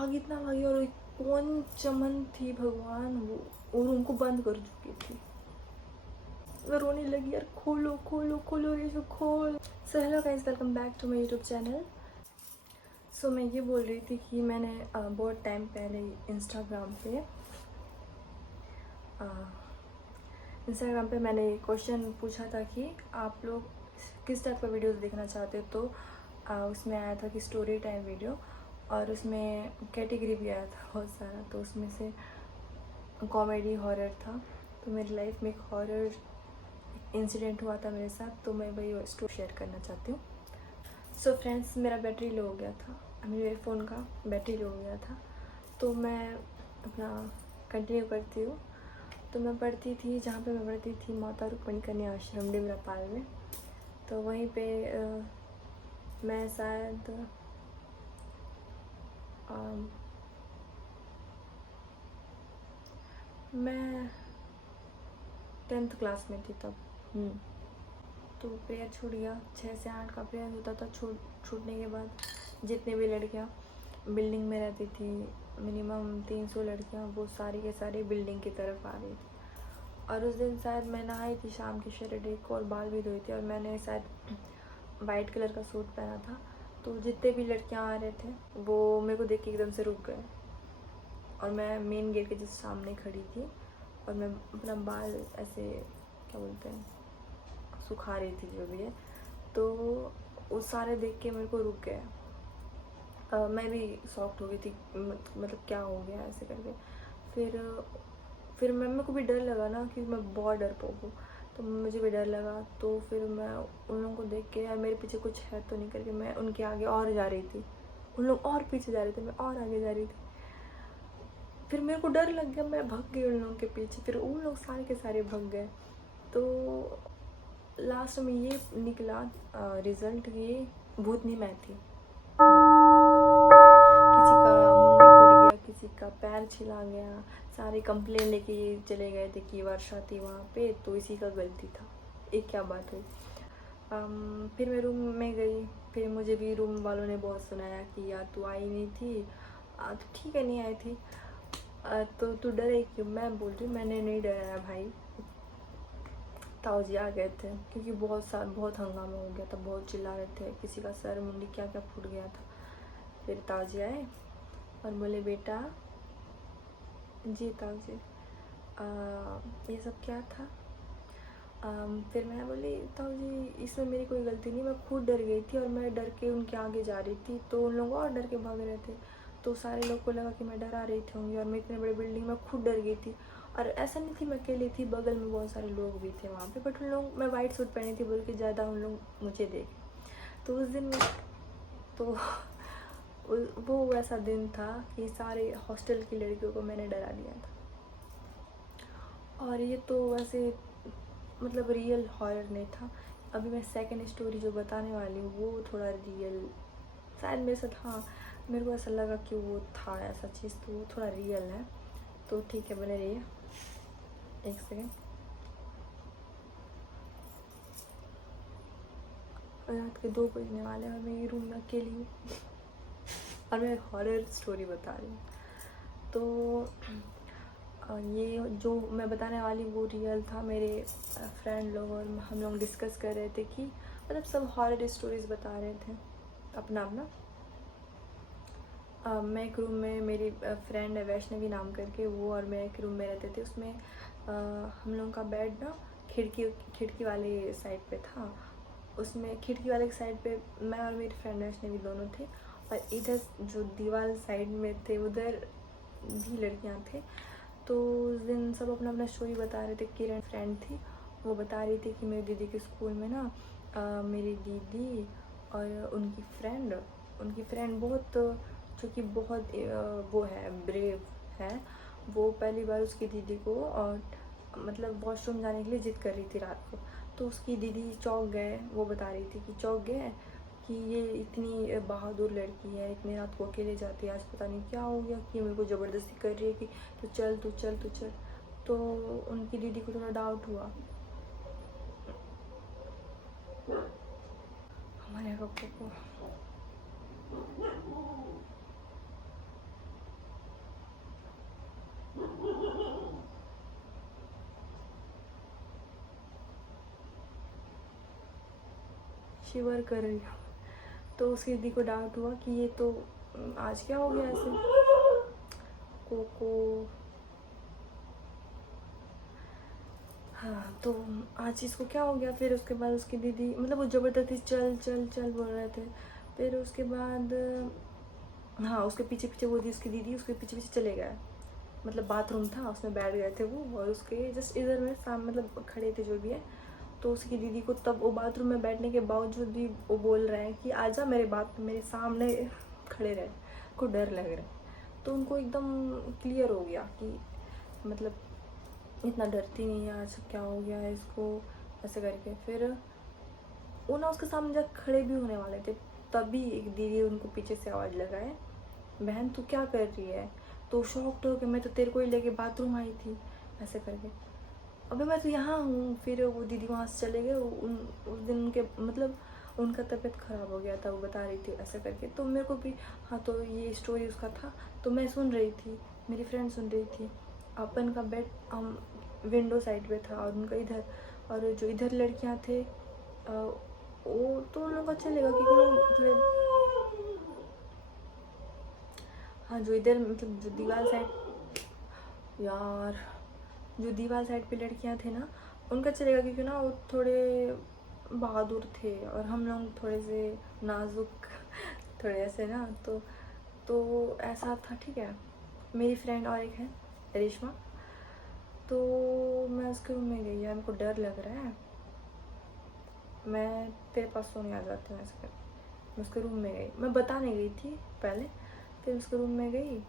भागी, इतना भागी, और कौन चमन थी भगवान, वो रूम को बंद कर चुकी थी। मैं रोने लगी, यार खोलो खोलो खोलो ये जो खोल। So hello guys, welcome back to my YouTube channel. So मैं ये बोल रही थी कि मैंने बहुत टाइम पहले इंस्टाग्राम पे मैंने क्वेश्चन पूछा था कि आप लोग किस टाइप का वीडियोस देखना चाहते हो। तो उसमें आया था कि स्टोरी टाइम वीडियो, और उसमें कैटेगरी भी आया था बहुत सारा। तो उसमें से कॉमेडी, हॉरर था। तो मेरी लाइफ में एक हॉरर इंसिडेंट हुआ था मेरे साथ, तो मैं वही स्टोरी शेयर करना चाहती हूँ। सो फ्रेंड्स, मेरा बैटरी लो हो गया था, मेरे फ़ोन का बैटरी लो हो गया था। तो मैं अपना कंटिन्यू करती हूँ। तो मैं पढ़ती थी, जहाँ पे मैं पढ़ती थी माता रुक्मणी कन्या आश्रम डिमरापाल में। तो वहीं पे मैं शायद मैं 10th क्लास में थी तब। तो प्रेयर छूट गया, 6 से 8 का प्रेयर होता था। छूटने के बाद जितने भी लड़कियाँ बिल्डिंग में रहती थी, मिनिमम 300 लड़कियाँ, वो सारी के सारी बिल्डिंग की तरफ आ रही थी। और उस दिन शायद मैं नहाई थी शाम की सैटरडे को, और बाल भी धोई थी, और मैंने शायद वाइट कलर का सूट पहना था। तो जितने भी लड़कियाँ आ रहे थे वो मेरे को देख के एकदम से रुक गए, और मैं मेन गेट के जिस सामने खड़ी थी, और मैं अपना बाल ऐसे क्या बोलते हैं सुखा रही थी, जो भी है। तो वो सारे देख के मेरे को रुक गए। मैं भी शॉक्ड हो गई थी, मतलब क्या हो गया ऐसे करके। फिर मेरे को भी डर लगा ना, कि मैं बहुत डरपोक हूँ, तो मुझे भी डर लगा। तो फिर मैं उन लोगों को देख के, यार मेरे पीछे कुछ है तो नहीं करके, मैं उनके आगे और जा रही थी। उन लोग और पीछे जा रहे थे, मैं और आगे जा रही थी। फिर मेरे को डर लग गया, मैं भाग गई उन लोगों के पीछे, फिर उन लोग सारे के सारे भाग गए। तो लास्ट में ये निकला रिजल्ट, ये भूतनी मैं थी। किसी का मुंडी फूट गया, किसी का पैर छिला गया, सारे कंप्लेन लेके चले गए थे कि वर्षा थी वहाँ पे, तो इसी का गलती था। एक क्या बात हुई। फिर मैं रूम में गई, फिर मुझे भी रूम वालों ने बहुत सुनाया कि यार तू आई नहीं थी। तो ठीक है, नहीं आई थी, तो तू डरे क्यों। मैं बोल रही मैंने नहीं डराया भाई, ताऊ जी आ गए थे, क्योंकि बहुत हंगामा हो गया था, बहुत चिल्ला रहे थे, किसी का सर मुंडी क्या क्या फूट गया था। फिर ताऊ जी आए और बोले बेटा, जी ताऊ जी, ये सब क्या था। फिर मैं बोली ताऊ जी इसमें मेरी कोई गलती नहीं, मैं खुद डर गई थी, और मैं डर के उनके आगे जा रही थी, तो उन लोग और डर के भाग रहे थे। तो सारे लोग को लगा कि मैं डरा रही थी होंगी, और मैं इतने बड़े बिल्डिंग में खुद डर गई थी। और ऐसा नहीं थी मैं अकेली थी, बगल में बहुत सारे लोग भी थे वहाँ पे, बट उन लोग, मैं वाइट सूट पहनी थी बोल के ज़्यादा उन लोग मुझे देखे। तो उस दिन तो वो वैसा दिन था कि सारे हॉस्टल की लड़कियों को मैंने डरा दिया था। और ये तो वैसे मतलब रियल हॉरर नहीं था। अभी मैं सेकंड स्टोरी जो बताने वाली हूँ वो थोड़ा रियल शायद मेरे साथ, हाँ मेरे को ऐसा लगा कि वो था ऐसा चीज़, तो वो थोड़ा रियल है। तो ठीक है, बने रहिए, एक सेकेंड। रात के 2 बजने वाले हैं और मैं ये रूम में अकेली हूँ और मैं हॉरर स्टोरी बता रही हूँ। तो ये जो मैं बताने वाली वो रियल था। मेरे फ्रेंड लोग और हम लोग डिस्कस कर रहे थे कि मतलब सब हॉरर स्टोरीज बता रहे थे अपना अपना। मैं एक रूम में, मेरी फ्रेंड है वैष्णवी नाम करके, वो और मैं एक रूम में रहते थे। उसमें हम लोगों का बेड ना खिड़की वाले साइड पे था। उसमें खिड़की वाले साइड पे मैं और मेरी फ्रेंड वैष्णवी दोनों थे, और इधर जो दीवार साइड में थे उधर भी लड़कियां थे। तो उस दिन सब अपना अपना स्टोरी बता रहे थे। किरण फ्रेंड थी, वो बता रही थी कि मेरी दीदी के स्कूल में ना मेरी दीदी और उनकी फ्रेंड बहुत, जो कि बहुत वो है, ब्रेव है। वो पहली बार उसकी दीदी को और मतलब वॉशरूम जाने के लिए जिद कर रही थी रात को। तो उसकी दीदी चौंक गए, वो बता रही थी कि चौंक गए कि ये इतनी बहादुर लड़की है, इतनी रात को अकेले जाती है, आज पता नहीं क्या हो गया कि मेरे को ज़बरदस्ती कर रही है कि तू चल तू चल तू चल। तो उनकी दीदी को थोड़ा डाउट हुआ। हमारे पापा को शिवर कर रही हूँ। तो उसकी दीदी को डाउट हुआ कि ये तो आज क्या हो गया ऐसे। कोको हाँ, तो आज इसको क्या हो गया। फिर उसके बाद उसकी दीदी मतलब वो ज़बरदस्ती चल चल चल बोल रहे थे। फिर उसके बाद हाँ, उसके पीछे पीछे वो थी उसकी दीदी, उसके पीछे पीछे चले गए। मतलब बाथरूम था, उसमें बैठ गए थे वो, और उसके जस्ट इधर में सामने मतलब खड़े थे जो भी है। तो उसकी दीदी को तब वो बाथरूम में बैठने के बावजूद भी वो बोल रहे हैं कि आजा मेरे सामने खड़े रहे, को डर लग रहा है। तो उनको एकदम क्लियर हो गया कि मतलब इतना डरती नहीं है, आज क्या हो गया है इसको, ऐसे करके। फिर वो ना उसके सामने जब खड़े भी होने वाले थे, तभी एक दीदी उनको पीछे से आवाज़ लगाए, बहन तू क्या कर रही है। तो शॉक्ड हो गया, मैं तो तेरे को ही लेके बाथरूम आई थी, ऐसे करके। अबे मैं तो यहाँ हूँ। फिर वो दीदी वहाँ से चले गए। उस दिन उनके मतलब उनका तबीयत ख़राब हो गया था, वो बता रही थी ऐसे करके। तो मेरे को भी हाँ, तो ये स्टोरी उसका था, तो मैं सुन रही थी, मेरी फ्रेंड सुन रही थी। अपन का बेड हम विंडो साइड पे था और उनका इधर, और जो इधर लड़कियां थे वो तो उन लोगों को अच्छा लगा क्योंकि लोग थोड़े हाँ, जो इधर मतलब जो दीवार साइड यार जो दीवार साइड पे लड़कियां थे ना, उनका चलेगा क्योंकि ना वो थोड़े बहादुर थे और हम लोग थोड़े से नाजुक थोड़े ऐसे ना। तो ऐसा था, ठीक है। मेरी फ्रेंड और एक है रेशमा, तो मैं उसके रूम में गई। यार मेरे को डर लग रहा है, मैं तेरे पास सोने आ जाती हूँ, ऐसे कर। मैं उसके रूम में गई, मैं बताने गई थी पहले। फिर उसके रूम में गई,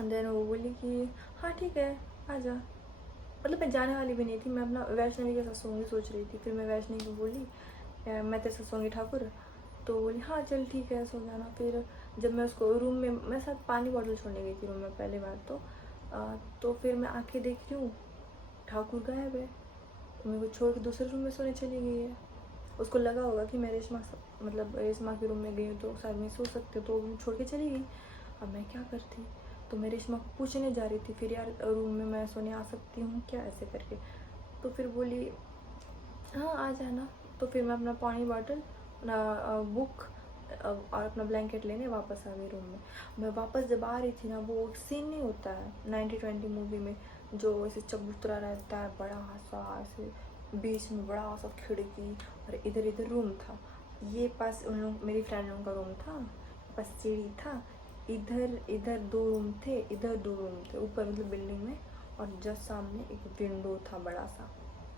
देन वो बोली कि हाँ ठीक है आ जा। मतलब मैं जाने वाली भी नहीं थी, मैं अपना वैष्णवी के साथ सोऊंगी सोच रही थी। फिर मैं वैष्णवी को बोली मैं तेरे साथ सोऊंगी ठाकुर। तो बोली हाँ चल ठीक है सो जाना। फिर जब मैं उसको रूम में, मैं साथ पानी बॉटल छोड़ने गई थी रूम में पहली बार। तो फिर मैं आके देखती हूँ ठाकुर गायब है। मेरे को छोड़ के दूसरे रूम में सोने चली गई है। उसको लगा होगा कि मैं रेशमा के रूम में गई हूँ तो शायद मैं सो सकती हूँ, तो वो छोड़ के चली गई। अब मैं क्या करती। तो मैं रेशमा को पूछने जा रही थी फिर, यार रूम में मैं सोने आ सकती हूँ क्या, ऐसे करके। तो फिर बोली हाँ आ जाना। तो फिर मैं अपना पानी बॉटल, अपना बुक और अपना ब्लैंकेट लेने वापस आ गई रूम में। मैं वापस जब आ रही थी ना, वो एक सीन नहीं होता है 90-20 मूवी में जो ऐसे चबूतरा रहता है बड़ा सा, ऐसे बीच में बड़ा सा खिड़की और इधर इधर रूम था। ये पास उन लोग मेरी फ्रेंड लोगों का रूम था, पास सीढ़ी था, इधर इधर 2 रूम थे, इधर 2 रूम थे ऊपर मतलब बिल्डिंग में, और जस्ट सामने एक विंडो था बड़ा सा।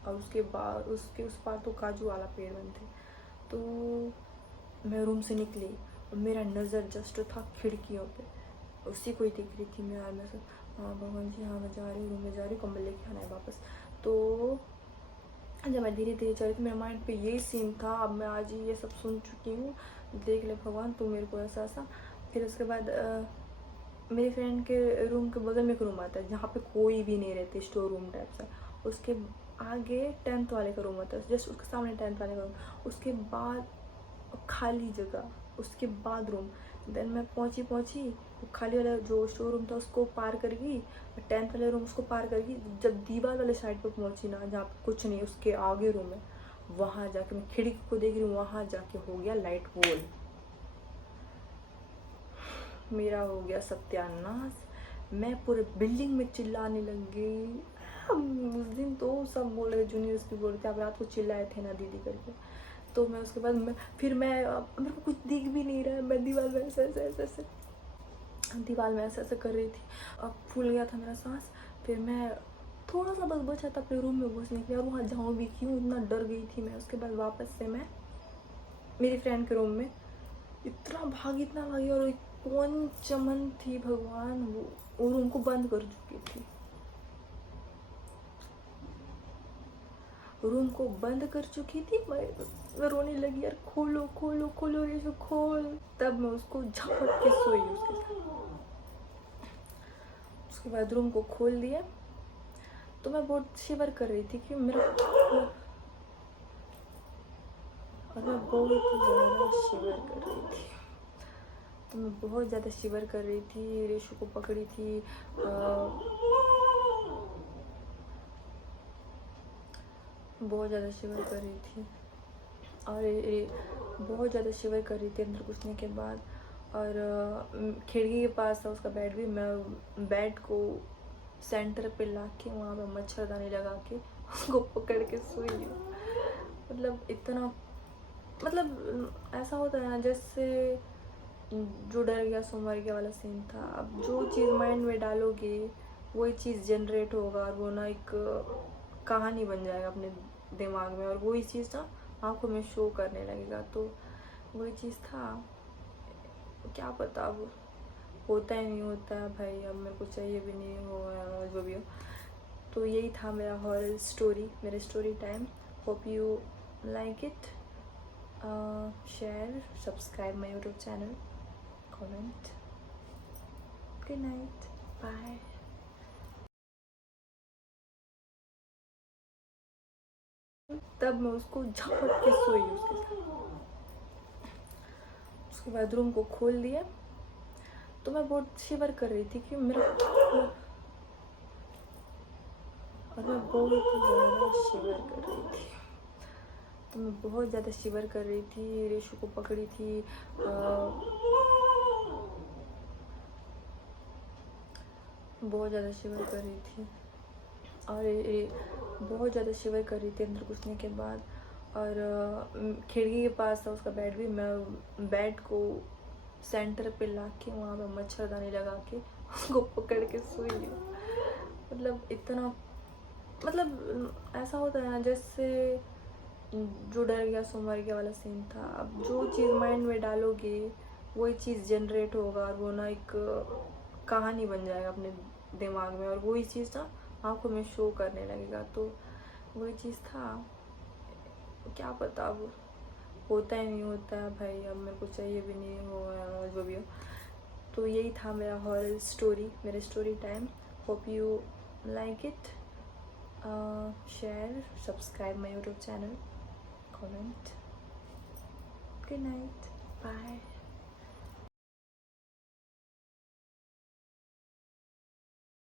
और उसके बाद उसके उस पार तो काजू वाला पेड़ बन थे। तो मैं रूम से निकली और मेरा नज़र जस्ट था खिड़कियों पे, उसी को ही दिख रही थी मैं। यार मैं हाँ भगवान जी हाँ, मैं जा रही हूँ रूम में, जा रही हूँ, कंबल लेके आना है वापस। तो जब मैं धीरे धीरे चल रही थी, मेरे माइंड पे यही सीन था। अब मैं आज ही ये सब सुन चुकी हूँ, देख ले भगवान तू मेरे को ऐसा ऐसा। फिर उसके बाद मेरे फ्रेंड के रूम के बगल में एक रूम आता है जहाँ पे कोई भी नहीं रहती, स्टोर रूम टाइप सा। उसके आगे 10th वाले का रूम आता है, जस्ट उसके सामने 10th वाले का रूम, उसके बाद खाली जगह, उसके बाद रूम। देन मैं पहुंची वो खाली वाला जो स्टोर रूम था उसको पार कर गई, 10th वाले रूम उसको पार कर गई। जब दीवार वाले साइड पर पहुंची ना, जहाँ पे कुछ नहीं, उसके आगे रूम है, वहाँ जाके मैं खिड़की को देख रही हूँ, वहाँ जाके हो गया लाइट गोल, मेरा हो गया सत्यानाश। मैं पूरे बिल्डिंग में चिल्लाने लग गई। उस दिन तो सब बोल रहे, जूनियर्स भी बोल रहे थे आप रात को चिल्लाए थे ना दीदी करके। तो मैं उसके बाद फिर मैं मेरे को कुछ दिख भी नहीं रहा है, मैं दीवार में ऐसे दीवार में ऐसे कर रही थी। अब फूल गया था मेरा सांस। फिर मैं थोड़ा सा बस बचा था अपने रूम में घुसने के लिए, और वहाँ जाऊँ भी क्यों, इतना डर गई थी मैं। उसके बाद वापस से मैं मेरी फ्रेंड के रूम में इतना भागी, और कौन चमन थी भगवान, वो रूम को बंद कर चुकी थी, रूम को बंद कर चुकी थी। मैं रोने लगी, यार खोलो खोलो खोलो रेशो खोल। तब मैं उसको झपट के सोई उसके साथ। उसके बाद रूम को खोल दिया। तो मैं बहुत शिवर कर रही थी कि मेरा, और मैं बहुत ज़्यादा शिवर कर रही थी। तो मैं बहुत ज़्यादा शिवर कर रही थी, रेशो को पकड़ी थी। बहुत ज़्यादा शिवर कर रही थी। और बहुत ज़्यादा शिवर कर रही थी अंदर घुसने के बाद। और खिड़की के पास था उसका बेड भी। मैं बेड को सेंटर पे ला के वहाँ पे मच्छरदानी लगा के उसको पकड़ के सोई हूँ। मतलब इतना, मतलब ऐसा होता है ना जैसे जो डर गया सो मर गया वाला सीन था। अब जो चीज़ माइंड में डालोगे वही चीज़ जनरेट होगा और वो ना एक कहानी बन जाएगा अपने दिमाग में, और वही चीज़ ना आंखों में शो करने लगेगा। तो वही चीज़ था, क्या पता अब होता है नहीं होता है भाई, अब मेरे को चाहिए भी नहीं हो या जो भी हो। तो यही था मेरा हॉरर स्टोरी, मेरा story time. Hope you like it. share, subscribe my YouTube channel, comment. Good night, bye. तब मैं उसको झपट के सोई उसके साथ। उसके बाद रूम को खोल दिया तो मैं बहुत शिवर कर रही थी कि मेरा, और मैं बहुत ज़्यादा शिवर कर रही थी। तो मैं बहुत ज़्यादा शिवर कर रही थी, रेशू को पकड़ी थी। बहुत ज़्यादा शिवर कर रही थी और बहुत ज़्यादा शिवर कर रही थी अंदर घुसने के बाद। और खिड़की के पास था उसका बेड भी। मैं बेड को सेंटर पे ला के वहाँ पे मच्छरदानी लगा के उसको पकड़ के सोई हूँ। मतलब इतना, मतलब ऐसा होता है ना जैसे जो डर गया सो मर गया वाला सीन था। अब जो चीज़ माइंड में डालोगे वही चीज़ जनरेट होगा और वो ना एक कहानी बन जाएगा अपने दिमाग में, और वही चीज़ ना आंखों में शो करने लगेगा। तो वही चीज़ था, क्या पता अब होता है नहीं होता है भाई, अब मेरे को चाहिए भी नहीं हो या जो भी हो। तो यही था मेरा हॉरर स्टोरी, मेरा story time. Hope you like it. share, subscribe my YouTube channel, comment. Good night, bye.